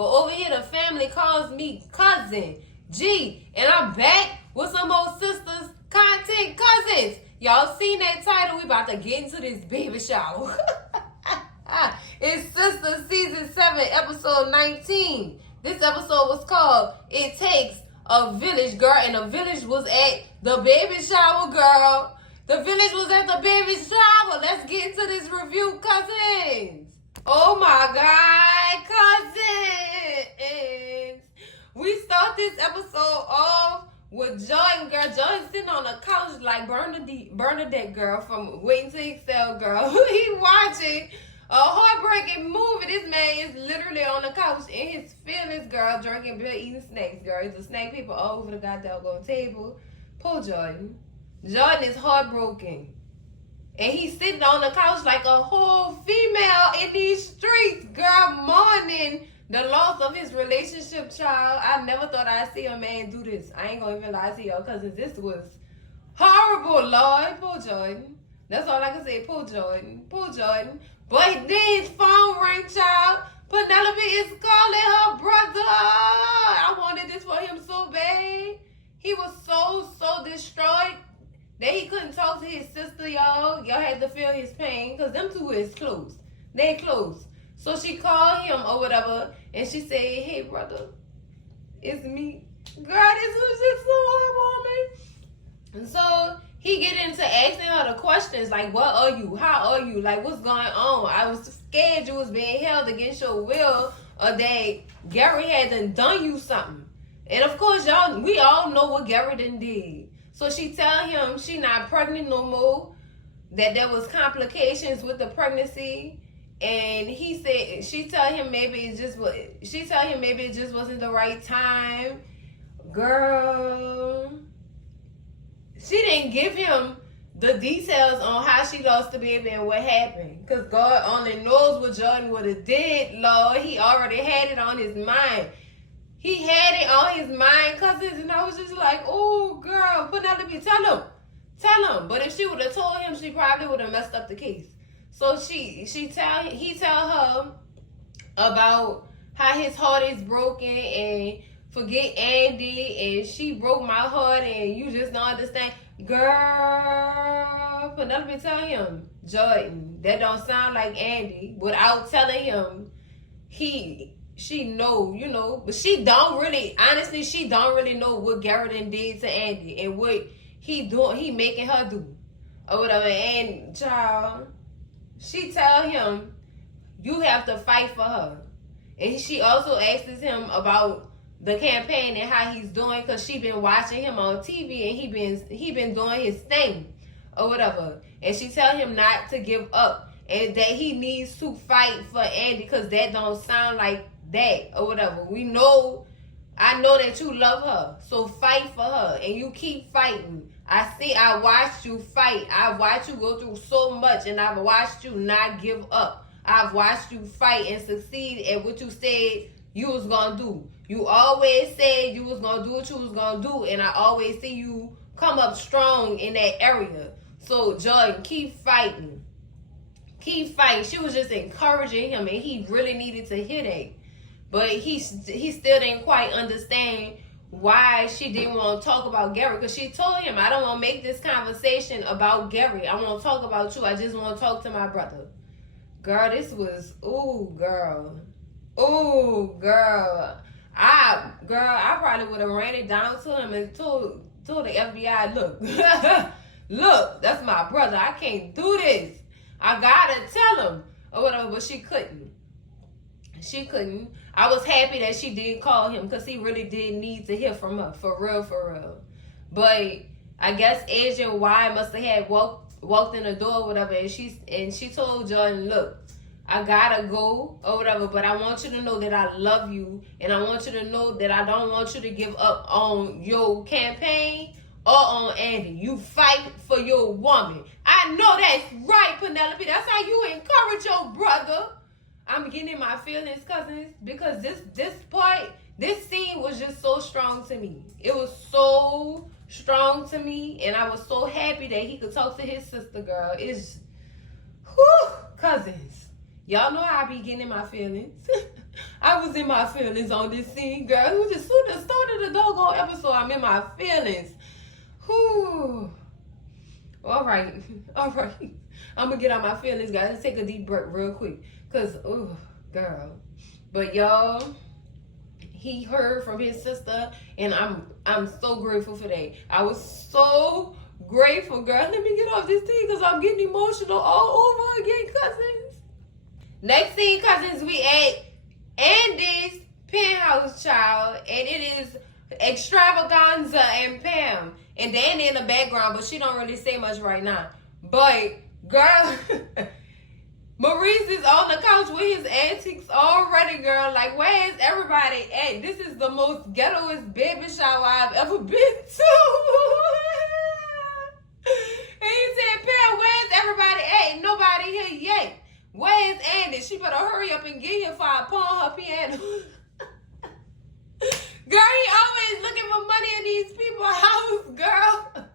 But over here, the family calls me cousin G. And I'm back with some more sisters content cousins. Y'all seen that title? We about to get into this baby shower. It's Sistas Season 7, Episode 19. This episode was called It Takes a Village, girl. And the village was at the baby shower, girl. The village was at the baby shower. Let's get into this review, cousins. Oh my God, cousins. We start this episode off with Jordan, girl. Jordan sitting on the couch like Bernadette, girl, from Waiting to Excel, girl. He watching a heartbreaking movie. This man is literally on the couch in his feelings, girl, drinking beer, eating snacks, girl. There's a snack people all over the goddamn table. Poor Jordan. Jordan is heartbroken. And he's sitting on the couch like a whole female in these streets, girl, mourning the loss of his relationship, child. I never thought I'd see a man do this. I ain't gonna even lie to y'all, cousins. This was horrible, Lord. Poor Jordan. That's all I can say. Poor Jordan. Poor Jordan. But then his phone rang, child. Penelope is calling her brother. I wanted this for him so bad. He was so destroyed that he couldn't talk to his sister, y'all. Y'all had to feel his pain because them two is close. They close. So she called him or whatever, and she said, hey, brother, it's me. Girl, this was just so horrible, man. And so he get into asking her the questions like, what are you? How are you? Like, what's going on? I was scared you was being held against your will or that Gary had done you something. And of course, y'all, we all know what Gary did. So she tell him she not pregnant no more, that there was complications with the pregnancy. And he said, she tell him maybe it just wasn't the right time. Girl, she didn't give him the details on how she lost the baby and what happened. Because God only knows what Jordan would have did, Lord. He already had it on his mind. He had it on his mind, cousins, and I was just like, oh, girl, Penelope, tell him. But if she would have told him, she probably would have messed up the case. So he tell her about how his heart is broken and forget Andy and she broke my heart and you just don't understand. Girl, Penelope tell him, Jordan, that don't sound like Andy, without telling him she know, but she don't really know what Garrett did to Andy and what he making her do or whatever. And child, she tell him, you have to fight for her. And she also asks him about the campaign and how he's doing, because she been watching him on TV and he been doing his thing or whatever. And she tell him not to give up and that he needs to fight for Andy because that don't sound like that or whatever. I know that you love her, so fight for her and you keep fighting. I watched you fight. I've watched you go through so much and I've watched you not give up. I've watched you fight and succeed at what you said you was gonna do. You always said you was gonna do what you was gonna do, and I always see you come up strong in that area. So Jordan, keep fighting. Keep fighting. She was just encouraging him and he really needed to hear that. But he still didn't quite understand why she didn't want to talk about Gary, because she told him, I don't want to make this conversation about Gary. I want to talk about you. I just want to talk to my brother. Girl, this was, ooh, girl. I probably would have ran it down to him and told the FBI, look, look, that's my brother. I can't do this. I gotta tell him or whatever, but she couldn't. I was happy that she did call him because he really did need to hear from her, for real. But I guess Agent Y must have had walked in the door or whatever, and she told Jordan, look, I gotta go or whatever, but I want you to know that I love you, and I want you to know that I don't want you to give up on your campaign or on Andy. You fight for your woman. I know that's right, Penelope. That's how you encourage your brother. I'm getting in my feelings, cousins, because this scene was just so strong to me. It was so strong to me, and I was so happy that he could talk to his sister, girl. It's, whew, cousins. Y'all know how I be getting in my feelings. I was in my feelings on this scene, girl. Who just started the doggone episode? I'm in my feelings. Whew. All right. I'm gonna get out my feelings, guys. Let's take a deep breath real quick. Cause, oh, girl. But y'all, he heard from his sister, and I'm so grateful for that. I was so grateful, girl. Let me get off this thing because I'm getting emotional all over again, cousins. Next scene, cousins, we at Andy's penthouse, child, and it is Extravaganza and Pam. And Danny in the background, but she don't really say much right now. But, girl, Maurice is on the couch with his antics already, girl. Like, where is everybody at? This is the most ghettoest baby shower I've ever been to. And he said, Pam, where's everybody at? Ain't nobody here yet. Where's Andy? She better hurry up and get here before I pawn her piano. Girl, he always looking for money in these people's house, girl.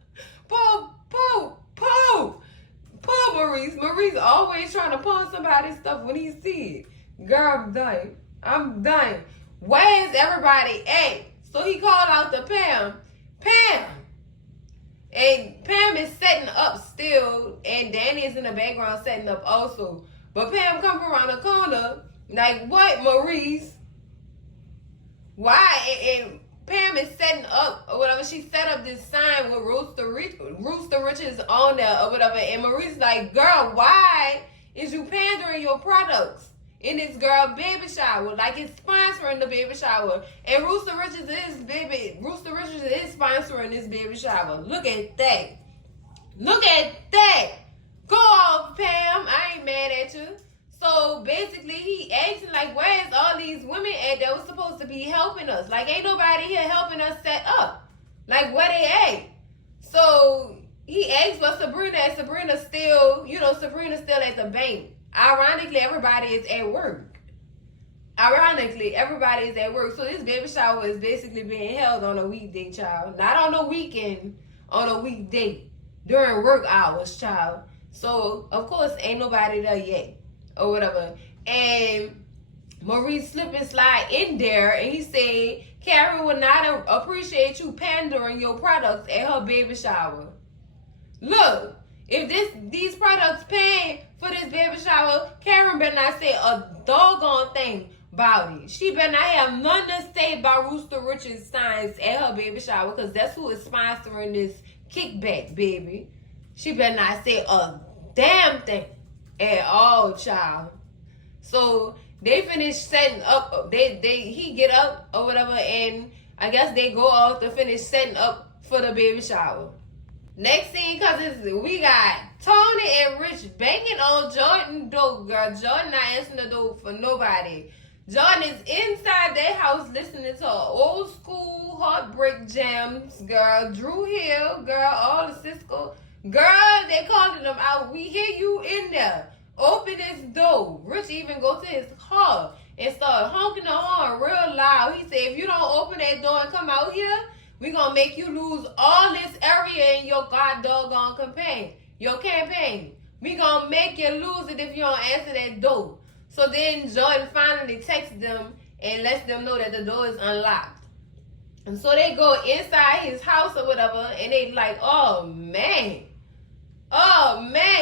Poor Maurice. Maurice always trying to pawn somebody's stuff when he see it. Girl, I'm done. Where is everybody at? So he called out to Pam. Pam! And Pam is setting up still, and Danny is in the background setting up also. But Pam come around the corner, like, what, Maurice? Why? And Pam is setting up or whatever. She set up this sign with Rooster Riches on there or whatever. And Marie's like, girl, why is you pandering your products in this girl baby shower? Like, it's sponsoring the baby shower. And Rooster Riches is sponsoring this baby shower. Look at that. Look at that. Go off, Pam. I ain't mad at you. So basically, he asking, like, where's all these women at that was supposed to be helping us? Like, ain't nobody here helping us set up. Like, where they at? So he asked for Sabrina, and Sabrina's still at the bank. Ironically, everybody is at work. So this baby shower is basically being held on a weekday, child. Not on a weekend, on a weekday. During work hours, child. So, of course, ain't nobody there yet. Or whatever. And Maurice slip and slide in there, and he said, Karen would not appreciate you pandering your products at her baby shower. Look, if these products paying for this baby shower, Karen better not say a doggone thing about it. She better not have nothing to say about Rooster Rich's signs at her baby shower, because that's who is sponsoring this kickback, baby. She better not say a damn thing at all, child. So they finish setting up. He get up or whatever, and I guess they go off to finish setting up for the baby shower. Next scene, cousins, we got Tony and Rich banging on Jordan door, girl. Jordan not answering the door for nobody. Jordan is inside their house listening to old school heartbreak jams, girl. Drew Hill, girl, all the Cisco. Girl, they calling them out. We hear you in there. Open this door. Rich even go to his car and start honking the horn real loud. He said, if you don't open that door and come out here, we gonna make you lose all this area in your doggone campaign. We gonna make you lose it if you don't answer that door. So then Jordan finally texts them and lets them know that the door is unlocked. And so they go inside his house or whatever, and they like, oh man,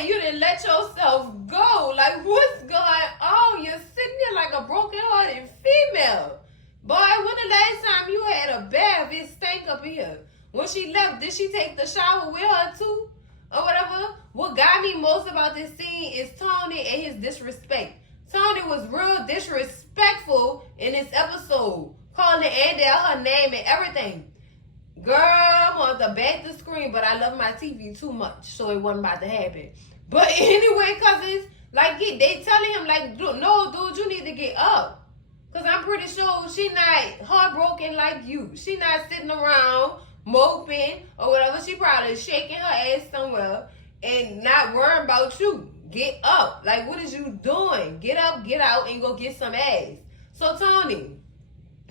you didn't let yourself go. Like, what's going on? You're sitting there like a broken-hearted female. Boy, when the last time you had a bath, it stank up here. When she left, did she take the shower with her too? Or whatever? What got me most about this scene is Tony and his disrespect. Tony was real disrespectful in this episode, calling Andy out her name and everything. Girl, I want to back the screen, but I love my TV too much, so it wasn't about to happen. But anyway, cousins, like, they telling him, like, no, dude, you need to get up. Because I'm pretty sure she not heartbroken like you. She not sitting around moping or whatever. She probably shaking her ass somewhere and not worrying about you. Get up. Like, what is you doing? Get up, get out, and go get some ass. So, Tony,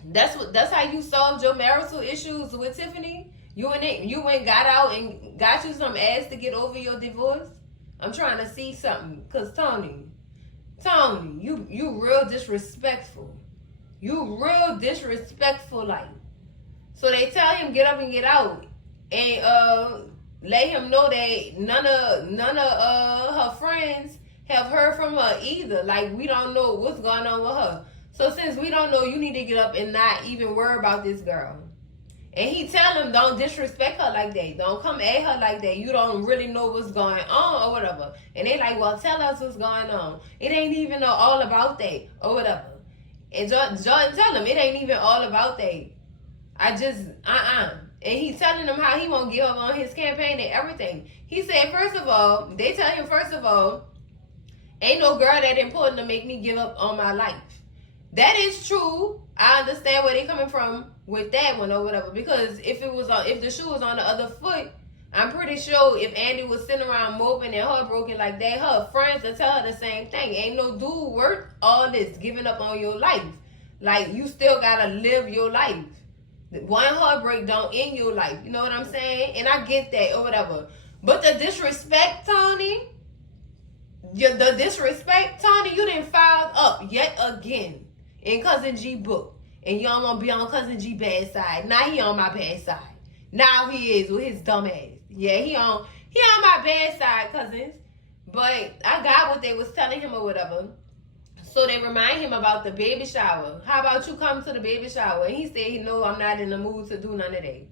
that's how you solved your marital issues with Tiffany? You went got out and got you some ass to get over your divorce? I'm trying to see something. Because, Tony, you real disrespectful. You real disrespectful, like. So they tell him get up and get out, and let him know that none of her friends have heard from her either. Like, we don't know what's going on with her. So since we don't know, you need to get up and not even worry about this girl. And he tell him, don't disrespect her like that. Don't come at her like that. You don't really know what's going on or whatever. And they like, well, tell us what's going on. It ain't even all about that or whatever. And Jordan tell him, it ain't even all about that. I just, And he's telling him how he won't give up on his campaign and everything. He said, first of all, they tell him, first of all, ain't no girl that important to make me give up on my life. That is true. I understand where they coming from with that one or whatever. Because if the shoe was on the other foot, I'm pretty sure if Andy was sitting around moping and heartbroken like that, her friends would tell her the same thing. Ain't no dude worth all this giving up on your life. Like, you still gotta live your life. One heartbreak don't end your life. You know what I'm saying? And I get that or whatever. But the disrespect, Tony, you didn't file up yet again in Cousin G book. And you don't want to be on Cousin G bad side. Now he on my bad side. Now he is with his dumb ass. Yeah, he on my bad side, cousins. But I got what they was telling him or whatever. So they remind him about the baby shower. How about you come to the baby shower? And he said, no, I'm not in the mood to do none of that.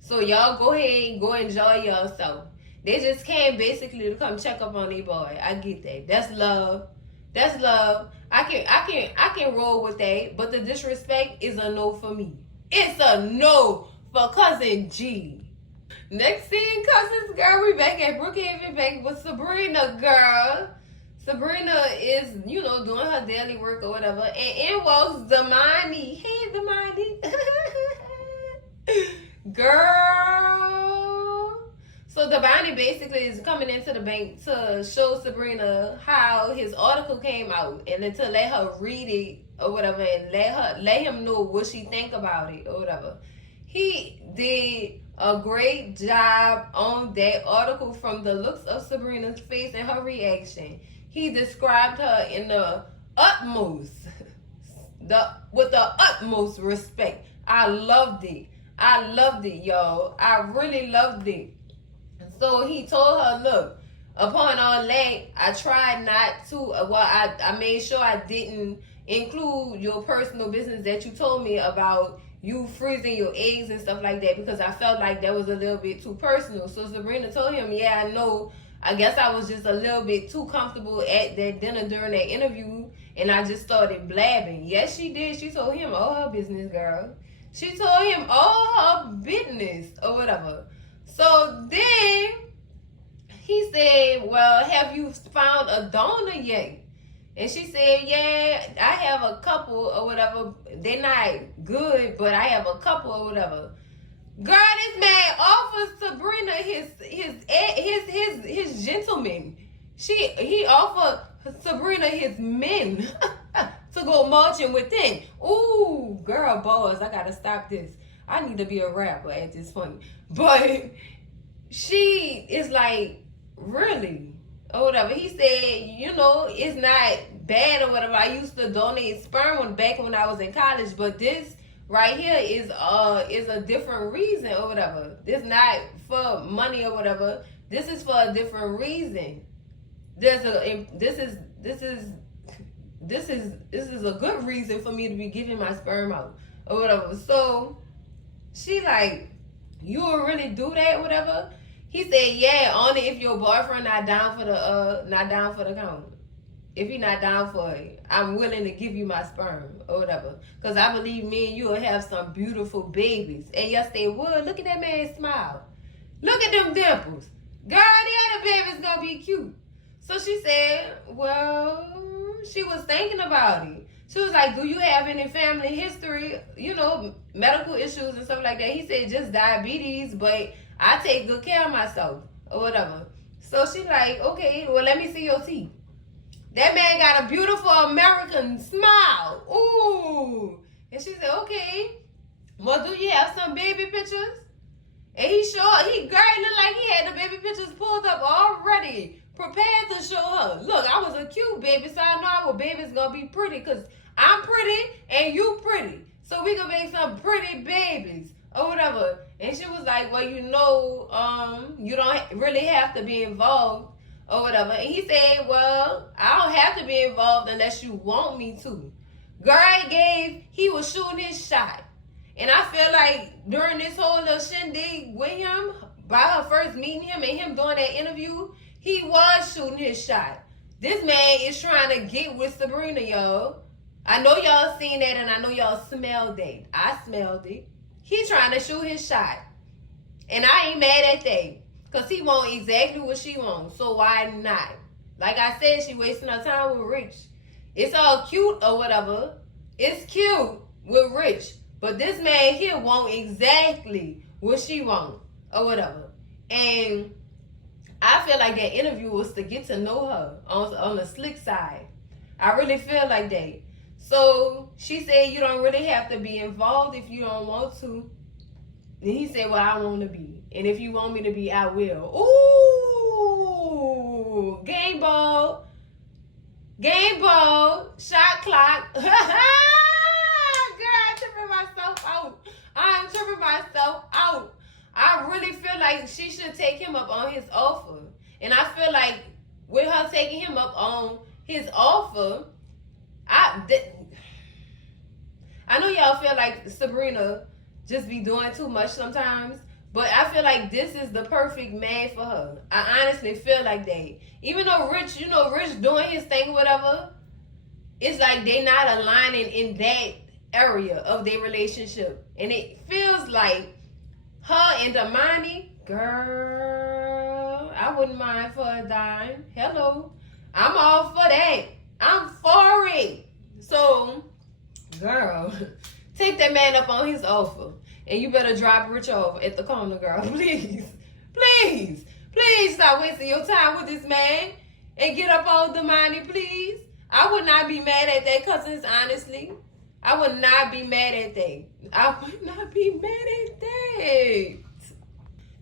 So y'all go ahead and go enjoy yourself. They just came basically to come check up on their boy. I get that. That's love. That's love. I can roll with that. But the disrespect is a no for me. It's a no for Cousin G. Next scene, cousins, girl, we back at Brookhaven, back with Sabrina, girl. Sabrina is, doing her daily work or whatever. And in walks Damani. Hey, Damani. Girl. So Damani basically is coming into the bank to show Sabrina how his article came out. And then to let her read it or whatever. And let him know what she think about it or whatever. He did a great job on that article from the looks of Sabrina's face and her reaction. He described her in with the utmost respect. I loved it, y'all. I really loved it. So he told her, look, upon all that, I tried not to, I made sure I didn't include your personal business that you told me about you freezing your eggs and stuff like that, because I felt like that was a little bit too personal. So Sabrina told him, yeah, I know. I guess I was just a little bit too comfortable at that dinner during that interview, and I just started blabbing. Yes, she did. She told him all her business, girl. She told him all her business or whatever. So then he said, well, have you found a donor yet? And she said, yeah, I have a couple or whatever. They're not good, but I have a couple or whatever. Girl, this man offers Sabrina his gentleman. He offered Sabrina his men to go marching within. Ooh, girl, boys, I gotta stop this. I need to be a rapper at this point. But she is like, really? Or whatever. He said, it's not bad or whatever. I used to donate sperm back when I was in college, but this right here is a different reason or whatever. This not for money or whatever. This is for a different reason. This is a good reason for me to be giving my sperm out or whatever. So she like, you will really do that, whatever? He said, yeah, only if your boyfriend not down for the count. If he not down for it, I'm willing to give you my sperm or whatever. Because I believe me and you will have some beautiful babies. And yes, they would. Look at that man's smile. Look at them dimples. Girl, the other baby's going to be cute. So she said, well, she was thinking about it. She was like, do you have any family history, medical issues and stuff like that? He said, just diabetes, but I take good care of myself or whatever. So she like, okay, well, let me see your teeth. That man got a beautiful American smile. Ooh. And she said, okay, well, do you have some baby pictures? And he looked like he had the baby pictures pulled up already, prepared to show her. Look, I was a cute baby, so I know our baby's going to be pretty because I'm pretty and you pretty. So we can make some pretty babies or whatever. And she was like, well, you don't really have to be involved or whatever. And he said, well, I don't have to be involved unless you want me to. Girl, he was shooting his shot. And I feel like during this whole little shindig with him, by her first meeting him and him doing that interview, he was shooting his shot. This man is trying to get with Sabrina, y'all. I know y'all seen that and I know y'all smelled it. I smelled it. He trying to shoot his shot. And I ain't mad at that. Because he want exactly what she wants. So why not? Like I said, she wasting her time with Rich. It's all cute or whatever. It's cute with Rich. But this man here want exactly what she want or whatever. And I feel like that interview was to get to know her on the slick side. I really feel like that. So she said you don't really have to be involved if you don't want to. And he said, well, I want to be. And if you want me to be, I will. Ooh, game ball, shot clock. Girl, I'm tripping myself out. I really feel like she should take him up on his offer. And I feel like with her taking him up on his offer, I know y'all feel like Sabrina just be doing too much sometimes, but I feel like this is the perfect man for her. I honestly feel like that. Even though Rich doing his thing, whatever, it's like they not aligning in that area of their relationship. And it feels like her and Damani, girl, I wouldn't mind for a dime. Hello. I'm all for that. I'm for it. So, girl, take that man up on his offer. And you better drop Rich off at the corner, girl. Please. Please stop wasting your time with this man. And get up on Damani, please. I would not be mad at that, cousins, honestly. I would not be mad at that.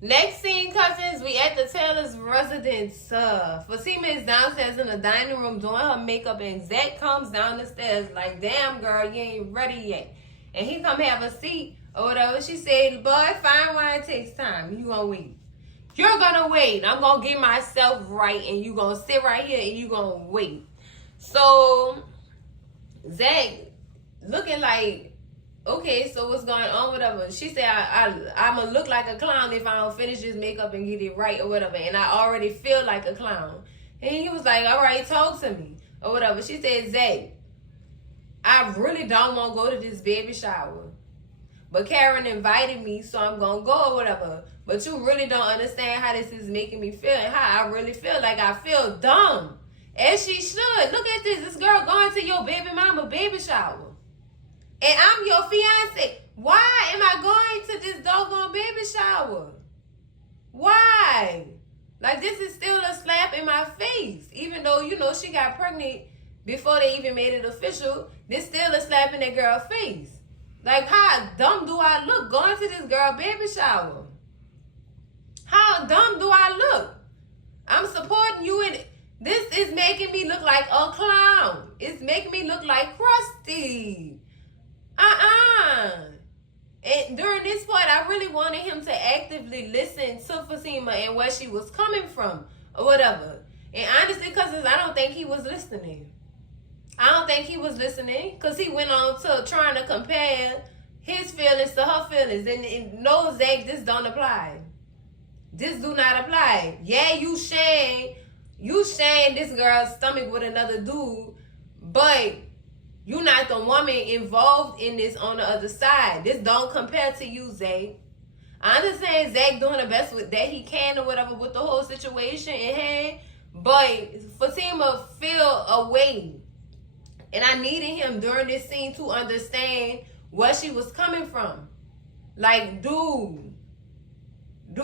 Next scene, cousins, we at the Taylor's residence. Fatima is downstairs in the dining room doing her makeup, and Zach comes down the stairs like, damn, girl, you ain't ready yet. And he come have a seat or whatever. She said, boy, fine wine takes time. You gonna wait. You're gonna wait. I'm gonna get myself right, and you gonna sit right here, and you gonna wait. So, Zach looking like, okay, so what's going on, whatever. She said, I'm going to look like a clown if I don't finish this makeup and get it right or whatever. And I already feel like a clown. And he was like, all right, talk to me or whatever. She said, Zach, I really don't want to go to this baby shower. But Karen invited me, so I'm going to go or whatever. But you really don't understand how this is making me feel and how I really feel. Like I feel dumb. As she should. Look at this. This girl going to your baby mama baby shower. And I'm your fiance. Why am I going to this doggone baby shower? Why? Like, this is still a slap in my face. Even though, she got pregnant before they even made it official, this still a slap in that girl's face. Like, how dumb do I look going to this girl baby shower? How dumb do I look? I'm supporting you in it. This is making me look like a clown. It's making me look like Krusty. And during this part, I really wanted him to actively listen to Fatima and where she was coming from or whatever. And honestly, cousins, I don't think he was listening. Because he went on to trying to compare his feelings to her feelings. And no, Zach, this don't apply. This do not apply. Yeah, you sharing this girl's stomach with another dude, but you not the woman involved in this on the other side. This don't compare to you, Zach. I understand Zach doing the best with that he can or whatever with the whole situation in hand, but Fatima feel a way. And I needed him during this scene to understand where she was coming from. Like, dude,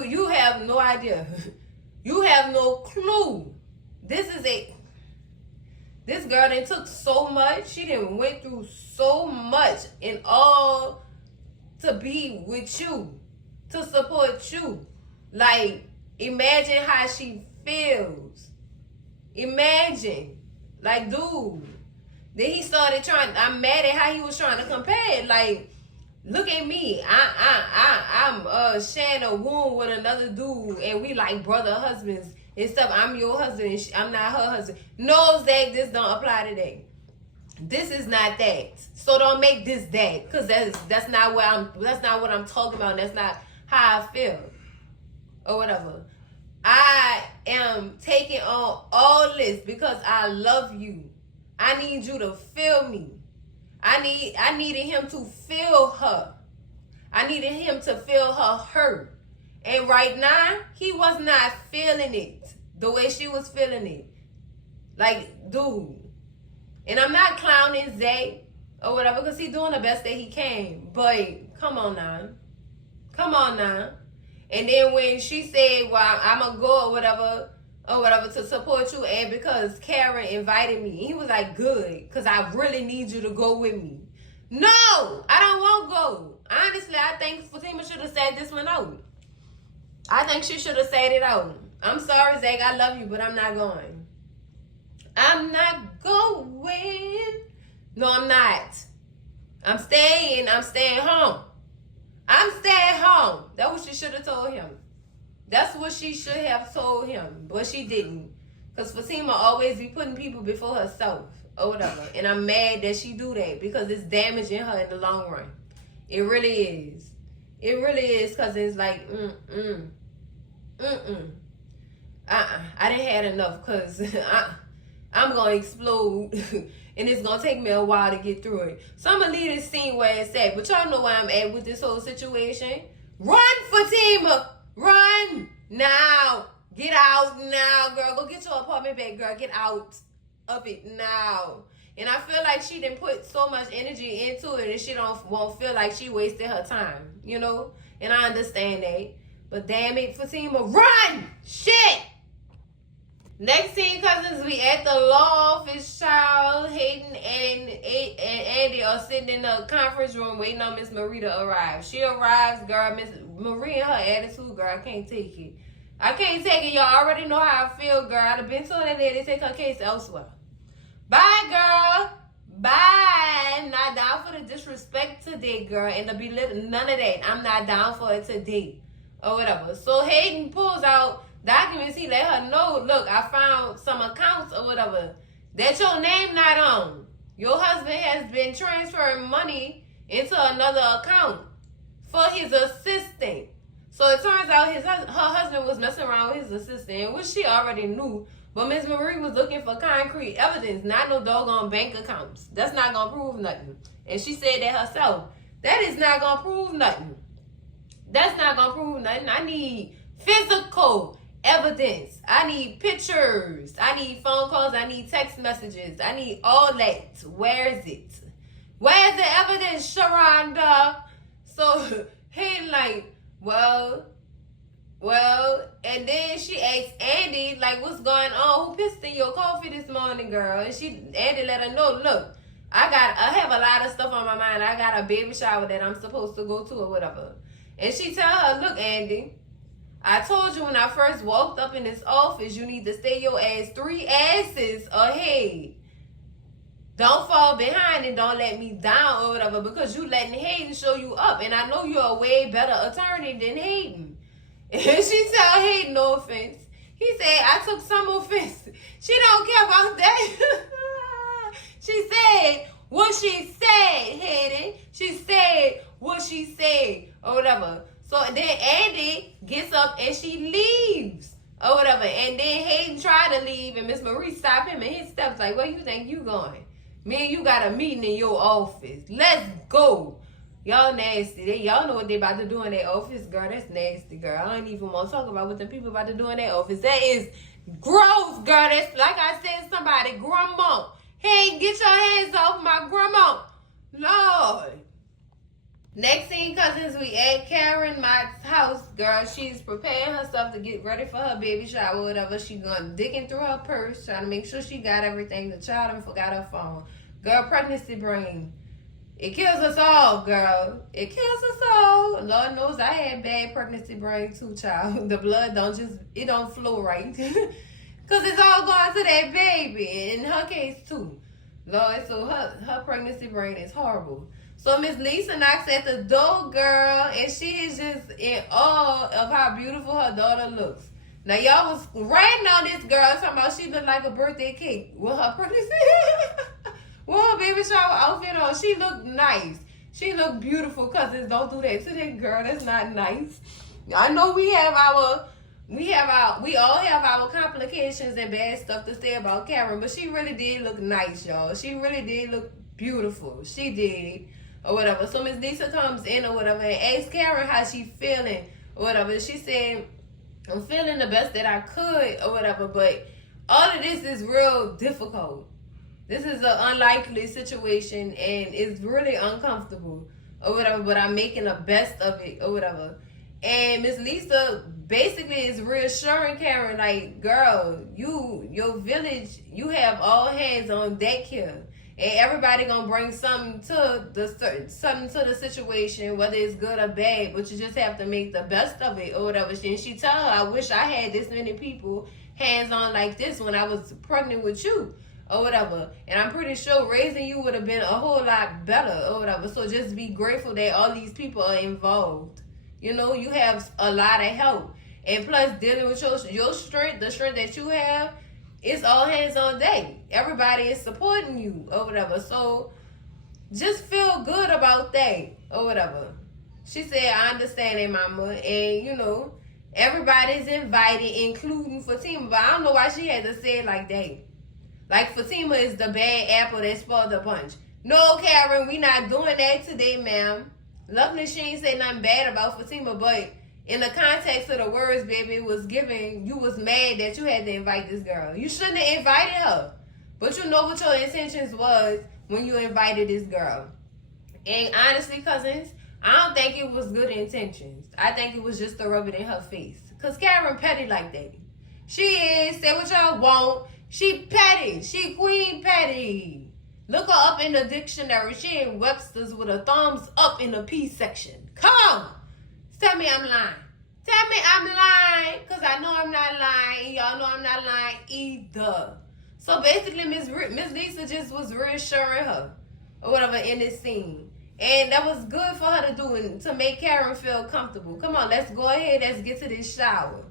you have no idea. You have no clue. This girl done took so much. She done went through so much in all to be with you, to support you. Like, imagine how she feels. Imagine. Like, dude, Then he started I'm mad at how he was trying to compare it. Like, look at me. I'm sharing a womb with another dude, and we like brother husbands and stuff. I'm your husband, and I'm not her husband. No, Zach, this don't apply today. This is not that. So don't make this that, cause that's not what I'm talking about. That's not how I feel, or whatever. I am taking on all this because I love you. I need you to feel me. I needed him to feel her. I needed him to feel her hurt. And right now, he was not feeling it the way she was feeling it. Like, dude. And I'm not clowning Zay or whatever, because he's doing the best that he can. But come on now. Come on now. And then when she said, well, I'm going to go or whatever to support you, and because Karen invited me, he was like, good, because I really need you to go with me. No, I don't want to go. Honestly, I think Fatima should have said this one out. I think she should have said it out. I'm sorry, Zach, I love you, but I'm not going. I'm not going. No, I'm not. I'm staying home. I'm staying home. That's what she should have told him. That's what she should have told him, but she didn't. Because Fatima always be putting people before herself or whatever. And I'm mad that she do that because it's damaging her in the long run. It really is. It really is, because it's like, I done had enough, because I'm going to explode. And it's going to take me a while to get through it. So I'm going to leave this scene where it's at. But y'all know where I'm at with this whole situation. Run, Fatima! Run! Now! Get out now, girl. Go get your apartment back, girl. Get out of it now. And I feel like she didn't put so much energy into it, and she won't feel like she wasted her time, you know? And I understand that. But damn it, Fatima, run! Shit! Next scene, cousins, we at the law office, child. Hayden and Andy are sitting in the conference room waiting on Miss Marie to arrive. She arrives, girl. Miss Marie and her attitude, girl, I can't take it. I can't take it. Y'all already know how I feel, girl. I've been told that lady take her case elsewhere. Bye, girl. Bye. Not down for the disrespect today, girl. And the belittling, none of that. I'm not down for it today. Or whatever. So Hayden pulls out documents. He let her know, look, I found some accounts or whatever that your name not on. Your husband has been transferring money into another account for his assistant. So it turns out her husband was messing around with his assistant, which she already knew. But Miss Marie was looking for concrete evidence, not no doggone bank accounts. That's not going to prove nothing. And she said that herself. That is not going to prove nothing. That's not going to prove nothing. I need physical evidence. I need pictures. I need phone calls. I need text messages. I need all that. Where is it? Where's the evidence, Sharonda? So he like, well, and then she asked Andy, like, what's going on? Who pissed in your coffee this morning, girl? And Andy let her know, look, I have a lot of stuff on my mind. I got a baby shower that I'm supposed to go to or whatever. And she tell her, look, Andy, I told you when I first walked up in this office, you need to stay your ass 3 asses ahead. Don't fall behind and don't let me down or whatever, because you letting Hayden show you up. And I know you're a way better attorney than Hayden. And she tell Hayden, no offense. He said, I took some offense. She don't care about that. She said what she said, Hayden. She said what she said or whatever. So then Andy gets up and she leaves or whatever. And then Hayden tried to leave and Miss Marie stopped him in his steps like, where you think you going? Me and you got a meeting in your office. Let's go. Y'all nasty. Y'all know what they about to do in their office, girl. That's nasty, girl. I don't even want to talk about what the people about to do in their office. That is gross, girl. That's like I said, somebody, grandma. Hey, get your hands off my grandma. Lord. Next scene, cousins, we at Karen Mott's house, girl. She's preparing herself to get ready for her baby shower or whatever. She's going digging through her purse, trying to make sure she got everything. The child and forgot her phone. Girl, pregnancy brain. It kills us all, girl. It kills us all. Lord knows I had bad pregnancy brain too, child. The blood don't flow right. Because it's all going to that baby. In her case, too. Lord, so her pregnancy brain is horrible. So Miss Lisa knocks at the door, girl, and she is just in awe of how beautiful her daughter looks. Now y'all was ranting on this girl talking about she looked like a birthday cake with her pregnancy. With her baby shower outfit on. She looked nice. She looked beautiful. Cousins, don't do that to that girl. That's not nice. I know we all have our complications and bad stuff to say about Karen, but she really did look nice, y'all. She really did look beautiful. She did, or whatever. So Miss Lisa comes in or whatever and asks Karen how she feeling or whatever. She said, I'm feeling the best that I could or whatever, but all of this is real difficult. This is an unlikely situation and it's really uncomfortable or whatever, but I'm making the best of it or whatever. And Miss Lisa basically is reassuring Karen, like, girl, your village, you have all hands on deck here. And everybody gonna bring something to the situation, whether it's good or bad, but you just have to make the best of it or whatever. And she tell her, I wish I had this many people hands on like this when I was pregnant with you or whatever. And I'm pretty sure raising you would have been a whole lot better or whatever. So just be grateful that all these people are involved. You know, you have a lot of help. And plus, dealing with your strength, the strength that you have, it's all hands on deck. Everybody is supporting you or whatever. So just feel good about that or whatever. She said, I understand it, mama. And, you know, everybody's invited, including Fatima. But I don't know why she had to say it like that. Like Fatima is the bad apple that spoiled the bunch. No, Karen, we not doing that today, ma'am. Luckily, she ain't say nothing bad about Fatima, but in the context of the words, baby, it was given, you was mad that you had to invite this girl. You shouldn't have invited her. But you know what your intentions was when you invited this girl. And honestly, cousins, I don't think it was good intentions. I think it was just to rub it in her face. Because Karen petty like that. She is, say what y'all want. She petty. She queen petty. Look her up in the dictionary. She in Webster's with a thumbs up in the P section. Come on. Tell me I'm lying. Tell me I'm lying. Because I know I'm not lying. And y'all know I'm not lying either. So basically, Miss Lisa just was reassuring her. Or whatever in this scene. And that was good for her to do and to make Karen feel comfortable. Come on, let's go ahead. Let's get to this shower.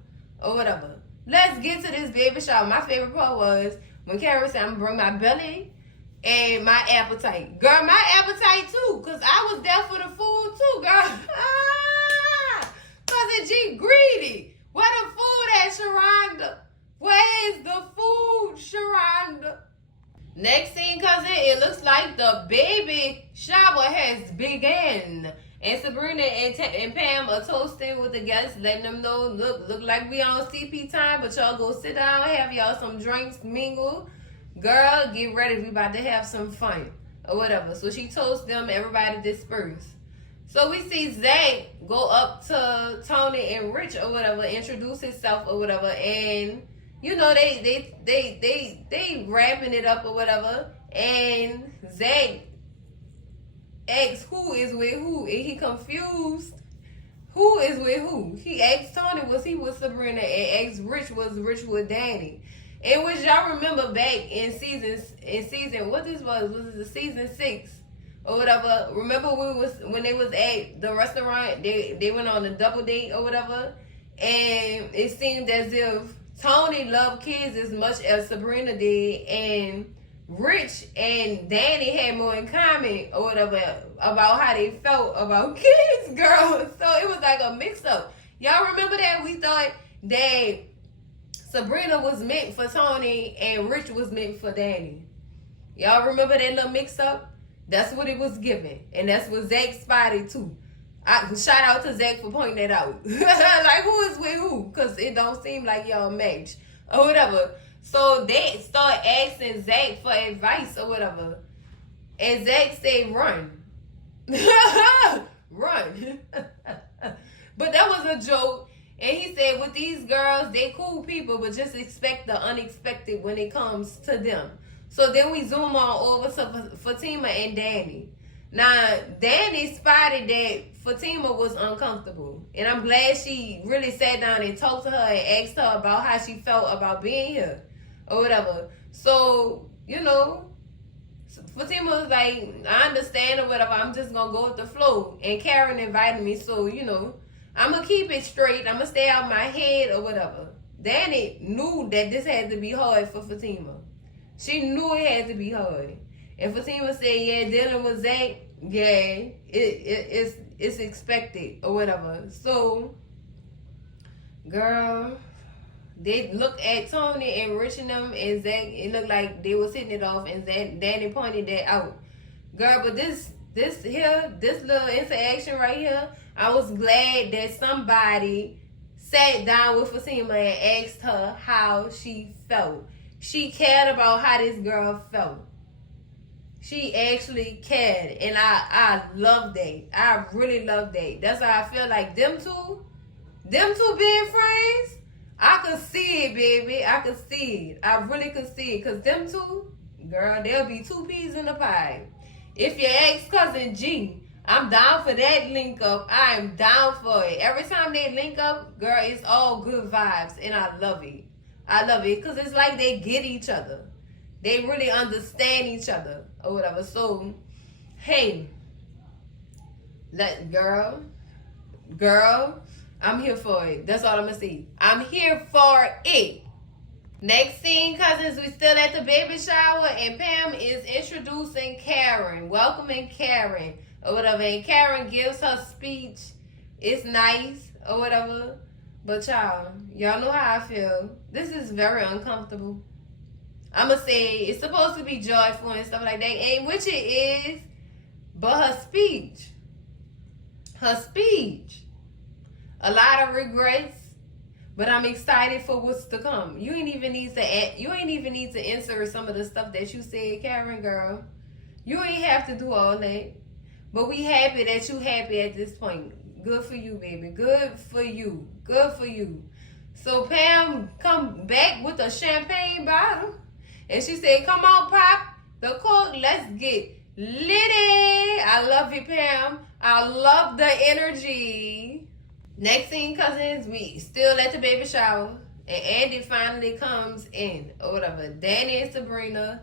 Or whatever. Let's get to this baby shower. My favorite part was when Karen said, I'm going to bring my belly and my appetite. Girl, my appetite too. Because I was there for the food too, girl. Cousin G greedy. Where the food at, Sharonda? Where is the food, Sharonda? Next scene, cousin, it looks like the baby shower has begun. And Sabrina and Pam are toasting with the guests, letting them know, look like we on CP time, but y'all go sit down, have y'all some drinks, mingle. Girl, get ready, we about to have some fun. Or whatever. So she toasts them, everybody disperse. So we see Zach go up to Tony and Rich or whatever, introduce himself or whatever, and you know they wrapping it up or whatever, and Zach asks who is with who, and he confused who is with who. He asked Tony was he with Sabrina, and asked Rich was Rich with Danny. And which y'all remember back in season what this was it the season 6 or whatever? Remember when they was at the restaurant, they went on a double date or whatever, and it seemed as if Tony loved kids as much as Sabrina did, and Rich and Danny had more in common or whatever about how they felt about kids, girl. So it was like a mix-up. Y'all remember that? We thought that Sabrina was meant for Tony and Rich was meant for Danny. Y'all remember that little mix-up? That's what it was given. And that's what Zach spotted too. Shout out to Zach for pointing that out. Like, who is with who? Because it don't seem like y'all match or whatever. So they start asking Zach for advice or whatever. And Zach said, run. Run. But that was a joke. And he said, with these girls, they cool people, but just expect the unexpected when it comes to them. So then we zoom on over to Fatima and Danny. Now, Danny spotted that Fatima was uncomfortable. And I'm glad she really sat down and talked to her and asked her about how she felt about being here or whatever. So, you know, Fatima was like, I understand or whatever. I'm just gonna go with the flow. And Karen invited me, so I'm gonna keep it straight. I'm gonna stay out my head or whatever. Danny knew that this had to be hard for Fatima. She knew it had to be hard. And Fatima said, yeah, dealing with Zach, yeah, it's expected or whatever. So, girl, they looked at Tony and Rich and them and Zach. It looked like they was hitting it off, and Danny pointed that out. Girl, but this little interaction right here, I was glad that somebody sat down with Fatima and asked her how she felt. She cared about how this girl felt. She actually cared, and I love that. I really love that. That's how I feel like them two being friends. I could see it, baby. I could see it. I really could see it. Because them two, girl, there'll be two peas in a pie. If your ex-cousin G, I'm down for that link up. I am down for it. Every time they link up, girl, it's all good vibes. And I love it. I love it. Because it's like they get each other. They really understand each other. Or whatever. So, hey. Girl, I'm here for it. That's all I'm going to say. I'm here for it. Next scene, cousins, we still at the baby shower, and Pam is introducing Karen, welcoming Karen, or whatever. And Karen gives her speech. It's nice, or whatever. But y'all know how I feel. This is very uncomfortable. I'm going to say it's supposed to be joyful and stuff like that, and which it is, but her speech, a lot of regrets, but I'm excited for what's to come. You ain't even need to insert some of the stuff that you said, Karen, girl. You ain't have to do all that. But we happy that you happy at this point. Good for you, baby. Good for you. Good for you. So Pam come back with a champagne bottle, and she said, "Come on, Pop, the cork. Let's get litty." I love you, Pam. I love the energy. Next scene, cousins, we still at the baby shower, and Andy finally comes in, or whatever. Danny and Sabrina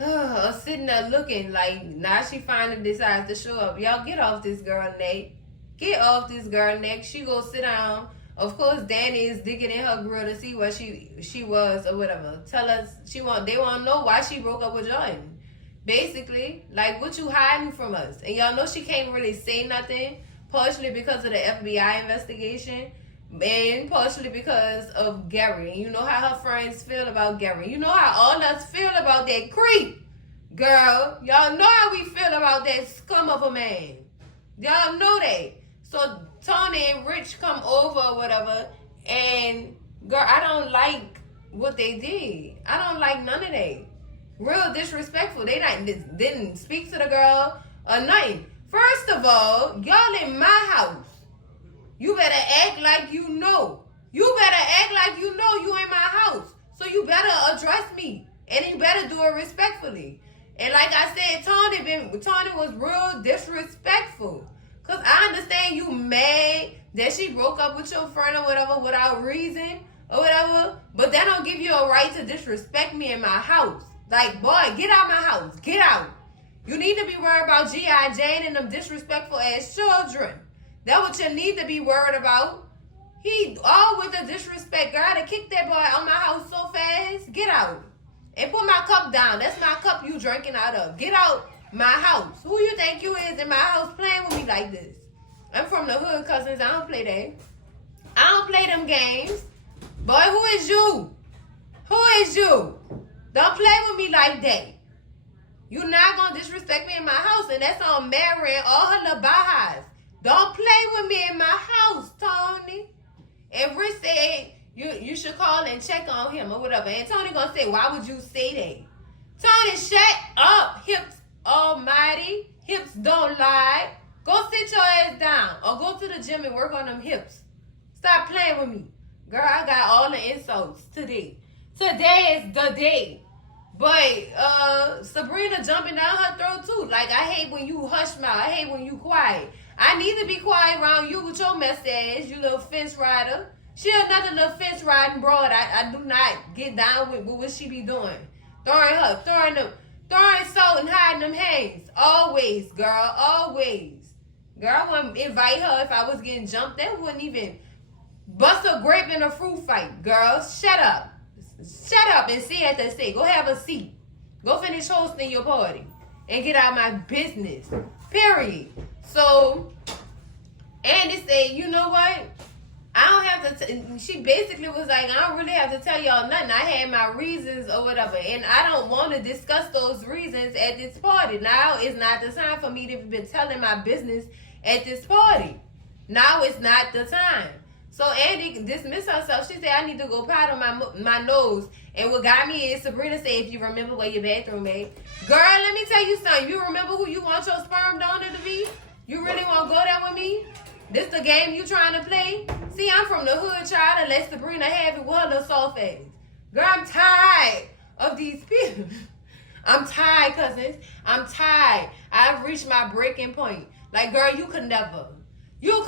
are sitting there looking like now she finally decides to show up. Y'all get off this girl neck. Get off this girl neck. She go sit down. Of course, Danny is digging in her grill to see what she was or whatever. They want to know why she broke up with Jordan. Basically, like, what you hiding from us? And y'all know she can't really say nothing. Partially because of the FBI investigation, and partially because of Gary. And you know how her friends feel about Gary. You know how all us feel about that creep. Girl, y'all know how we feel about that scum of a man. Y'all know that. So Tony and Rich come over or whatever, and girl, I don't like what they did. I don't like none of that. Real disrespectful. They didn't speak to the girl or nothing. First of all, y'all in my house. You better act like you know. You better act like you know you in my house. So you better address me. And you better do it respectfully. And like I said, Tony was real disrespectful. Because I understand you mad that she broke up with your friend or whatever without reason or whatever. But that don't give you a right to disrespect me in my house. Like, boy, get out my house. Get out. You need to be worried about G.I. Jane and them disrespectful ass children. That's what you need to be worried about. He all with the disrespect. Girl, I had to kick that boy out my house so fast. Get out. And put my cup down. That's my cup you drinking out of. Get out my house. Who you think you is in my house playing with me like this? I'm from the hood, cousins. I don't play that. I don't play them games. Boy, who is you? Who is you? Don't play with me like that. You're not going to disrespect me in my house, and that's on Mary and all her little bahas. Don't play with me in my house, Tony. And Rich said you should call and check on him or whatever. And Tony going to say, why would you say that? Tony, shut up, Hips Almighty. Hips don't lie. Go sit your ass down or go to the gym and work on them hips. Stop playing with me. Girl, I got all the insults today. Today is the day. But Sabrina jumping down her throat too. Like, I hate when you hush mouth. I hate when you quiet. I need to be quiet around you with your mess ass, you little fence rider. She another little fence riding broad. I do not get down with what she be doing. Throwing Throwing salt and hiding them hands. Always, girl. Always. Girl, I wouldn't invite her if I was getting jumped. That wouldn't even bust a grape in a fruit fight. Girl, shut up. Shut up and sit at the seat. Go have a seat. Go finish hosting your party. And get out of my business. Period. So, Andy said, you know what? I don't have to, she basically was like, I don't really have to tell y'all nothing. I had my reasons or whatever. And I don't want to discuss those reasons at this party. Now is not the time for me to be telling my business at this party. Now is not the time. So Andy dismissed herself. She said, I need to go powder my nose. And what got me is Sabrina said, if you remember where your bathroom at. Girl, let me tell you something. You remember who you want your sperm donor to be? You really want to go there with me? This the game you trying to play? See, I'm from the hood, child, and let Sabrina have it with her little soft ass. Girl, I'm tired of these people. I'm tired, cousins. I'm tired. I've reached my breaking point. Like, girl, you could never get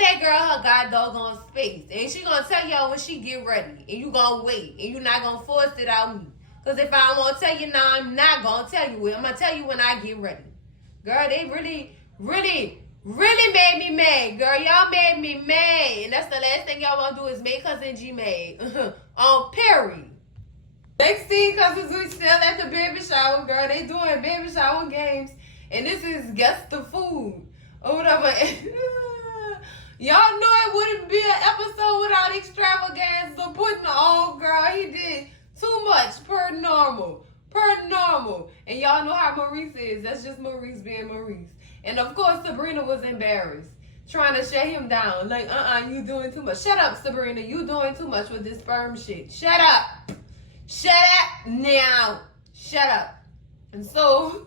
that girl her god doggone space. And she gonna tell y'all when she get ready. And you gonna wait. And you not gonna force it out me. Because if I don't want to tell you now, I'm not gonna tell you it. I'm gonna tell you when I get ready. Girl, they really made me mad, girl. Y'all made me mad. And that's the last thing y'all want to do is make Cousin G mad. On Perry. Next thing, cousins, we still at the baby shower, girl. They doing baby shower games. And this is Guess the Food. Or whatever. Y'all know it wouldn't be an episode without extravaganza putting on, girl. He did too much per normal. And y'all know how Maurice is. That's just Maurice being Maurice. And of course, Sabrina was embarrassed, trying to shut him down. Like, you doing too much. Shut up, Sabrina. You doing too much with this sperm shit. Shut up. Shut up now. Shut up. And so,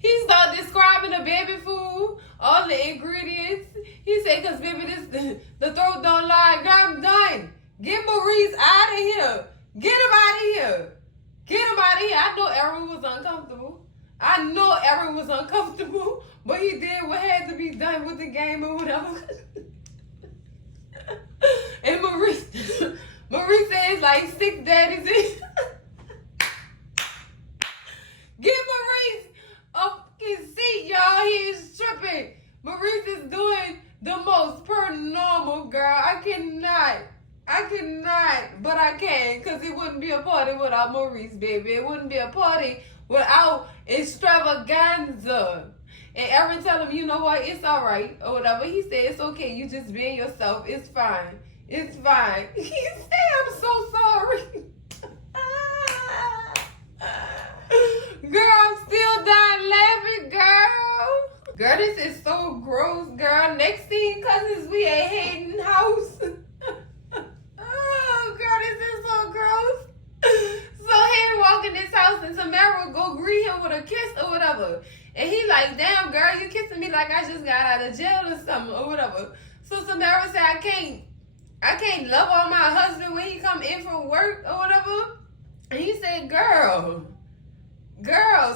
he started describing the baby food, all the ingredients. He said, because baby, the throat don't lie. Girl, I'm done. Get Maurice out of here. Get him out of here. I know Aaron was uncomfortable. But he did what had to be done with the game or whatever. And Maurice says like 6 daddies in. Get Maurice a fucking seat, y'all. He is tripping. Maurice is doing the most per normal, girl. I cannot, but I can, because it wouldn't be a party without Maurice, baby. It wouldn't be a party without extravaganza. And Aaron tell him, you know what, it's all right, or whatever. He said, it's okay, you just being yourself. It's fine. He said, I'm so sorry. Girl, I'm still dying laughing, girl. Girl, this is so gross, girl. Next scene, cousins, we at Hayden house. Oh, girl, this is so gross. So Hayden walk in this house and Tamara go greet him with a kiss or whatever. And he like, damn, girl, you kissing me like I just got out of jail or something or whatever. So Tamara said, I can't love on my husband when he come in from work or whatever. And he said, girl.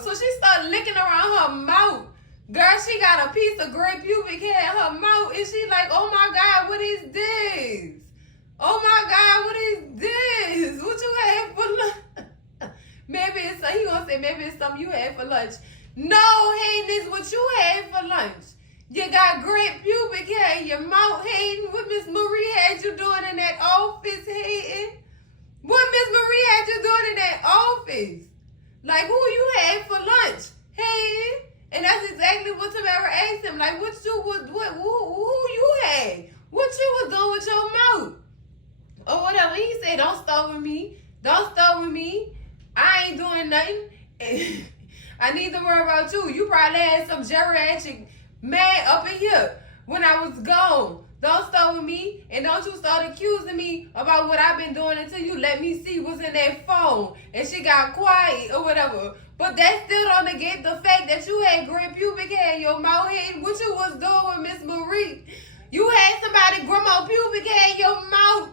So she started licking around her mouth. Girl, she got a piece of gray pubic hair in her mouth. And she like, oh my God, what is this? Oh my God, what is this? What you had for lunch? Maybe it's something you had for lunch. No, Hayden, it's what you had for lunch. You got great pubic hair in your mouth, Hayden. What Miss Marie had you doing in that office, Hayden? What Miss Marie had you doing in that office? Like, who you had for lunch, Hayden? And that's exactly what Tamara asked him. Like, who you had? What you was doing with your mouth? Or whatever. He said, don't start with me. I ain't doing nothing. I need to worry about you. You probably had some geriatric man up in here when I was gone. Don't start with me, and don't you start accusing me about what I've been doing until you let me see what's in that phone. And she got quiet or whatever. But that still don't negate the fact that you had gray pubic hair in your mouth, Hayden. What you was doing with Miss Marie? You had somebody grandma pubic hair in your mouth.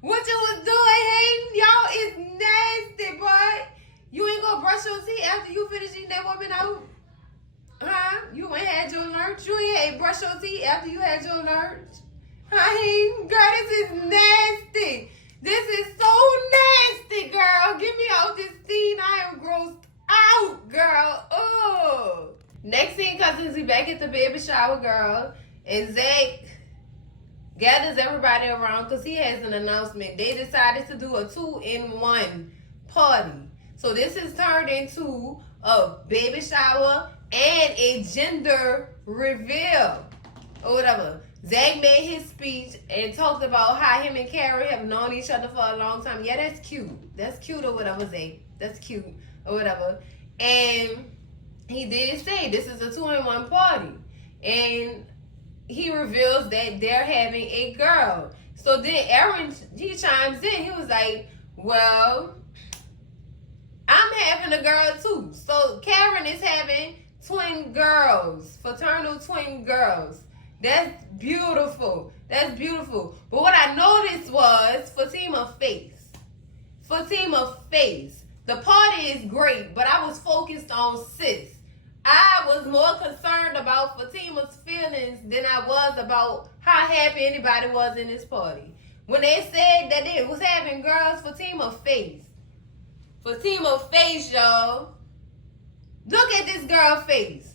What you was doing, Hayden? Y'all is nasty, boy. You ain't gonna brush your teeth after you finish eating that woman out? Huh? You ain't had your lunch? You ain't brush your teeth after you had your lunch? Huh, Hayden? Girl, this is nasty. This is so nasty, girl. Get me out this scene. I am grossed out, girl. Oh. Next scene, cousins, we back at the baby shower, girl. And Zach gathers everybody around because he has an announcement. They decided to do a 2-in-1 party. So this is turned into a baby shower and a gender reveal or whatever. Zach made his speech and talked about how him and Carrie have known each other for a long time. Yeah, that's cute. That's cute or whatever, Zach. That's cute or whatever. And he did say this is a 2-in-1 party. And he reveals that they're having a girl. So then Aaron, he chimes in. He was like, well, I'm having a girl too. So Karen is having twin girls, fraternal twin girls. That's beautiful. That's beautiful. But what I noticed was Fatima's face. Fatima's face. The party is great, but I was focused on sis. I was more concerned about Fatima's feelings than I was about how happy anybody was in this party. When they said that they was having girls, Fatima's face. Fatima's face, y'all. Look at this girl's face.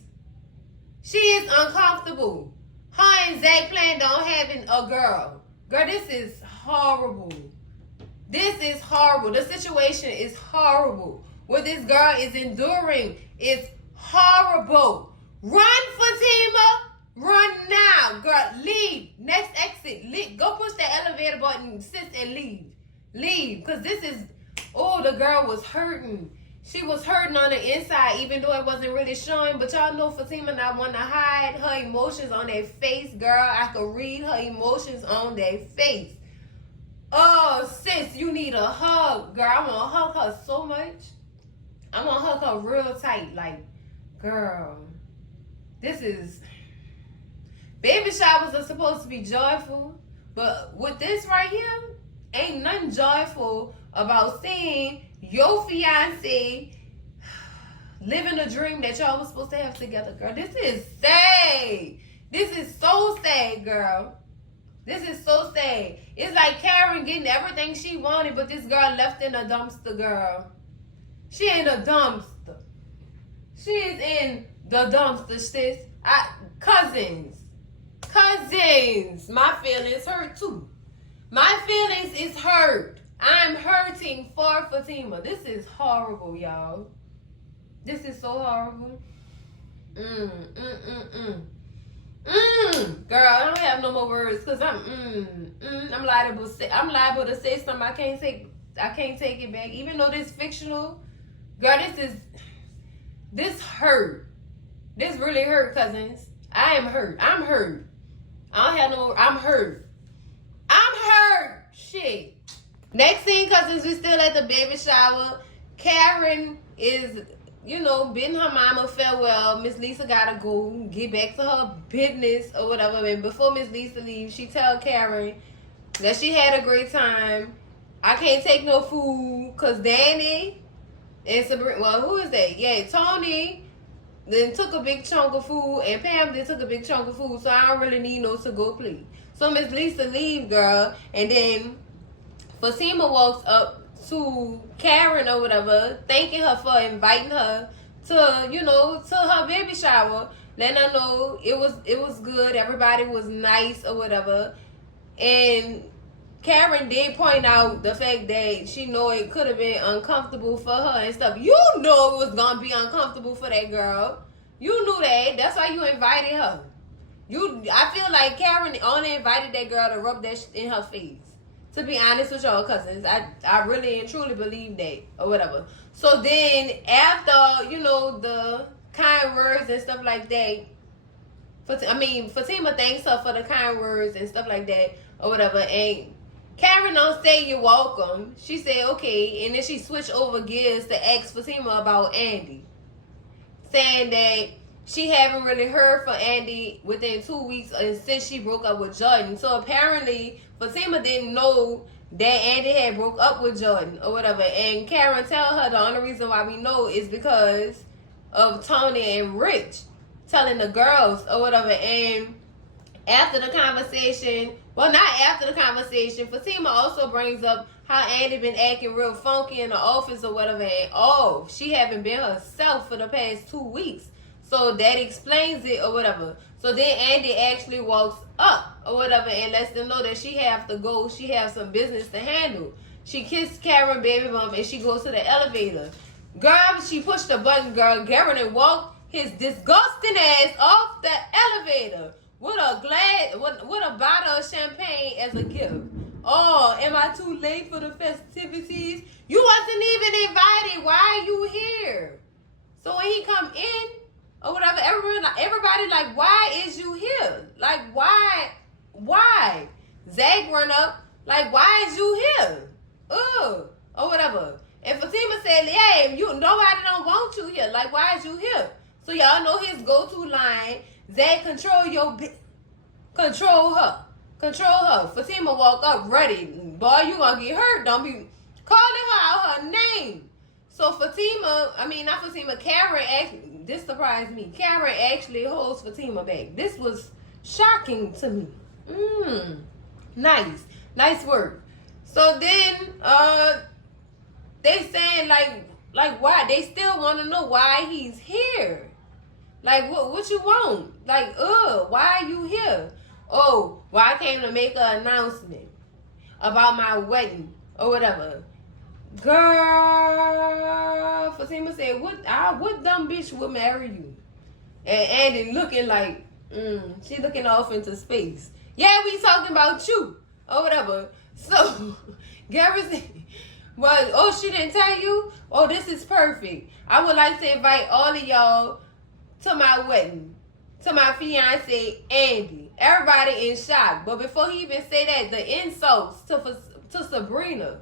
She is uncomfortable. Her and Zach planned on having a girl. Girl, this is horrible. This is horrible. The situation is horrible. What this girl is enduring is horrible. Run, Fatima. Run now. Girl, leave. Next exit. Leave. Go push that elevator button, sis, and leave. Leave. Because this is... Oh, the girl was hurting. She was hurting on the inside, even though it wasn't really showing. But y'all know Fatima not want to hide her emotions on their face, girl. I could read her emotions on their face. Oh, sis, you need a hug, girl. I want to hug her so much. I want to hug her real tight. Like, girl, this is... Baby showers are supposed to be joyful. But with this right here, ain't nothing joyful about seeing your fiance living a dream that y'all was supposed to have together, girl. This is sad. This is so sad, girl. This is so sad. It's like Karen getting everything she wanted, but this girl left in a dumpster, girl. She in a dumpster. She is in the dumpster, sis. Cousins. My feelings hurt too. My feelings is hurt. I'm hurting for Fatima. This is horrible, y'all. This is so horrible. Girl, I don't have no more words because I'm liable to say something I can't take it back. Even though this fictional, girl, this hurt. This really hurt, cousins. I am hurt. I'm hurt. I don't have no. I'm hurt. Shit. Next scene, cousins, we still at the baby shower. Karen is, bidding her mama farewell. Miss Lisa gotta go get back to her business or whatever. And before Miss Lisa leaves, she tell Karen that she had a great time. I can't take no food because Danny and Sabrina, well, who is that? Yeah, Tony then took a big chunk of food and Pam then took a big chunk of food. So I don't really need no to-go plate. So Miss Lisa leave, girl. And then Fatima walks up to Karen or whatever, thanking her for inviting her to her baby shower, letting her know it was good, everybody was nice or whatever. And Karen did point out the fact that she know it could have been uncomfortable for her and stuff. You know it was gonna be uncomfortable for that girl. You knew that. That's why you invited her. I feel like Karen only invited that girl to rub that in her face. To be honest with y'all, cousins, I really and truly believe that or whatever. So then after, the kind words and stuff like that, Fatima thanks her for the kind words and stuff like that or whatever. And Karen don't say you're welcome. She said, okay. And then she switched over gears to ask Fatima about Andy. Saying that she haven't really heard from Andy within 2 weeks since she broke up with Jordan. So apparently Fatima didn't know that Andy had broke up with Jordan or whatever. And Karen tell her the only reason why we know is because of Tony and Rich telling the girls or whatever. And After the conversation, well, not after the conversation, Fatima also brings up how Andy been acting real funky in the office or whatever. And she haven't been herself for the past 2 weeks. So that explains it or whatever. So then Andy actually walks up or whatever and lets them know that she have to go. She has some business to handle. She kissed Karen baby bump and she goes to the elevator. Girl, she pushed the button, girl. Garen and walked his disgusting ass off the elevator with a bottle of champagne as a gift. Oh, am I too late for the festivities? You wasn't even invited. Why are you here? So when he come in or whatever, everybody like, why is you here? Like, why? Zach run up, like, why is you here? Or whatever. And Fatima said, hey, nobody don't want you here. Like, why is you here? So y'all know his go-to line, Zach, control her. Fatima walk up ready. Boy, you gonna get hurt. Don't be calling her out her name. So Karen actually, this surprised me. Karen actually holds Fatima back. This was shocking to me. Nice work. So then, they saying like why? They still want to know why he's here. Like what you want? Like why are you here? Oh, well, I came to make an announcement about my wedding or whatever. Girl, Fatima said, what dumb bitch would marry you? And Andy looking like, she looking off into space. Yeah, we talking about you or whatever. So, Gary said, well, she didn't tell you? Oh, this is perfect. I would like to invite all of y'all to my wedding, to my fiance, Andy. Everybody in shock. But before he even say that, the insults to Sabrina.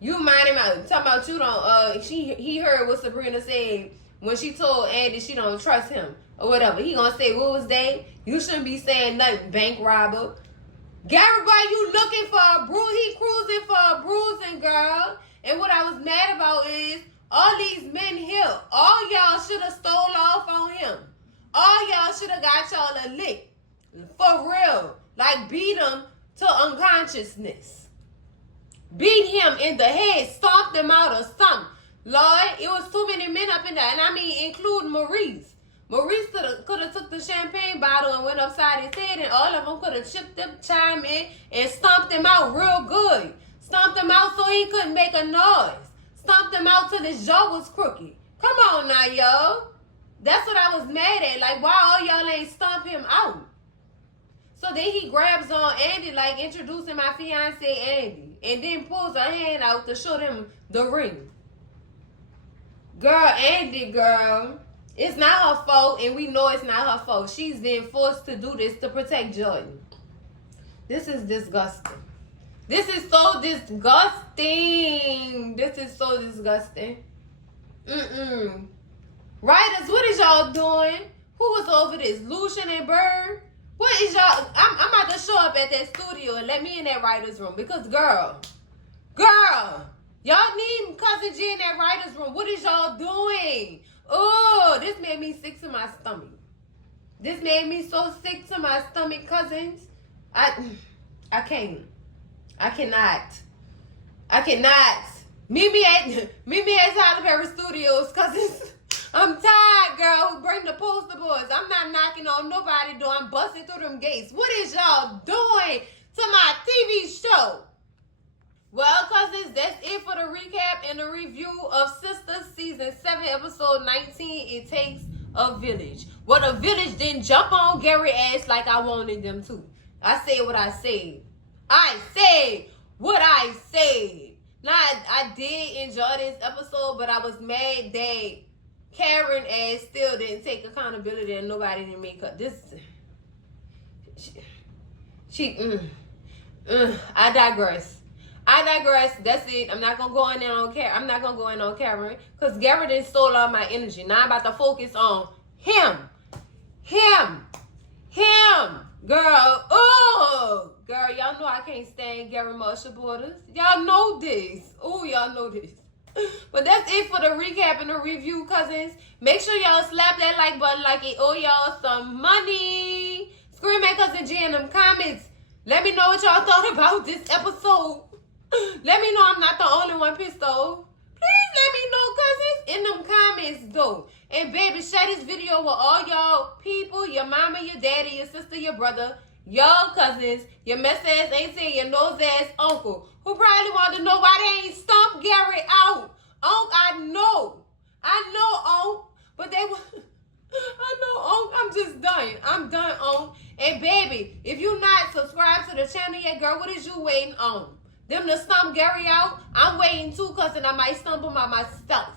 You mind him out. Talking about you don't, he heard what Sabrina said when she told Andy she don't trust him or whatever. He gonna say, what was that? You shouldn't be saying nothing, bank robber. Gary, boy, you looking for a bruise. He cruising for a bruising, girl. And what I was mad about is all these men here, all y'all should have stole off on him. All y'all should have got y'all a lick. For real. Like beat him to unconsciousness. Beat him in the head. Stomped him out or something. Lord, it was too many men up in there. And I mean, including Maurice. Maurice could have took the champagne bottle and went upside his head, and all of them could have chipped him, chimed in, and stomped him out real good. Stomped him out so he couldn't make a noise. Stomped him out till his jaw was crooked. Come on now, y'all. That's what I was mad at. Like, why all y'all ain't stomp him out? So then he grabs on Andy, like introducing my fiance, Andy, and then pulls her hand out to show them the ring. Girl, Andy, girl. It's not her fault, and we know it's not her fault. She's been forced to do this to protect Jordan. This is disgusting. This is so disgusting. Writers, what is y'all doing? Who was over this? Lucian and Bird? What is y'all? I'm about to show up at that studio and let me in that writer's room. Because, girl, y'all need Cousin G in that writer's room. What is y'all doing? Oh, this made me sick to my stomach. This made me so sick to my stomach, cousins. I cannot. Meet me at Tyler Perry Studios, cousins. I'm tired, girl. Bring the poster boys. I'm not knocking on nobody's door. I'm busting through them gates. What is y'all doing to my TV show? Well, cousins, that's it for the recap and the review of Sistas Season 7, Episode 19, It Takes a Village. Well, the village didn't jump on Gary's ass like I wanted them to. I said what I said. Now, I did enjoy this episode, but I was mad that Karen ass still didn't take accountability and nobody didn't make her. I digress. That's it. I'm not gonna go in there on Karen. I'm not gonna go in on Karen because Gary didn't stole all my energy. Now I'm about to focus on him, girl. Oh, girl, y'all know I can't stand Gary Marshall Borders. Y'all know this. But that's it for the recap and the review, cousins. Make sure y'all slap that like button like it owe y'all some money. Scream at Cousin G in them comments. Let me know what y'all thought about this episode. Let me know I'm not the only one pissed off. Please let me know, cousins, in them comments, though. And, baby, share this video with all y'all people, your mama, your daddy, your sister, your brother, y'all cousins, your mess-ass auntie, your nose-ass uncle, who probably want to know why they ain't stomped Gary out. Unc, I know, Unc, but they were... I know, Unc, I'm just done. I'm done, Unc. And, baby, if you not subscribed to the channel yet, girl, what is you waiting on? Them to stump Gary out? I'm waiting too, cousin. I might stump him out myself.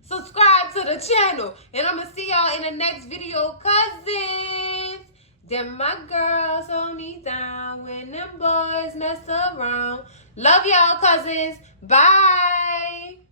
Subscribe to the channel. And I'm going to see y'all in the next video, cousins. Them my girls hold me down when them boys mess around. Love y'all, cousins. Bye.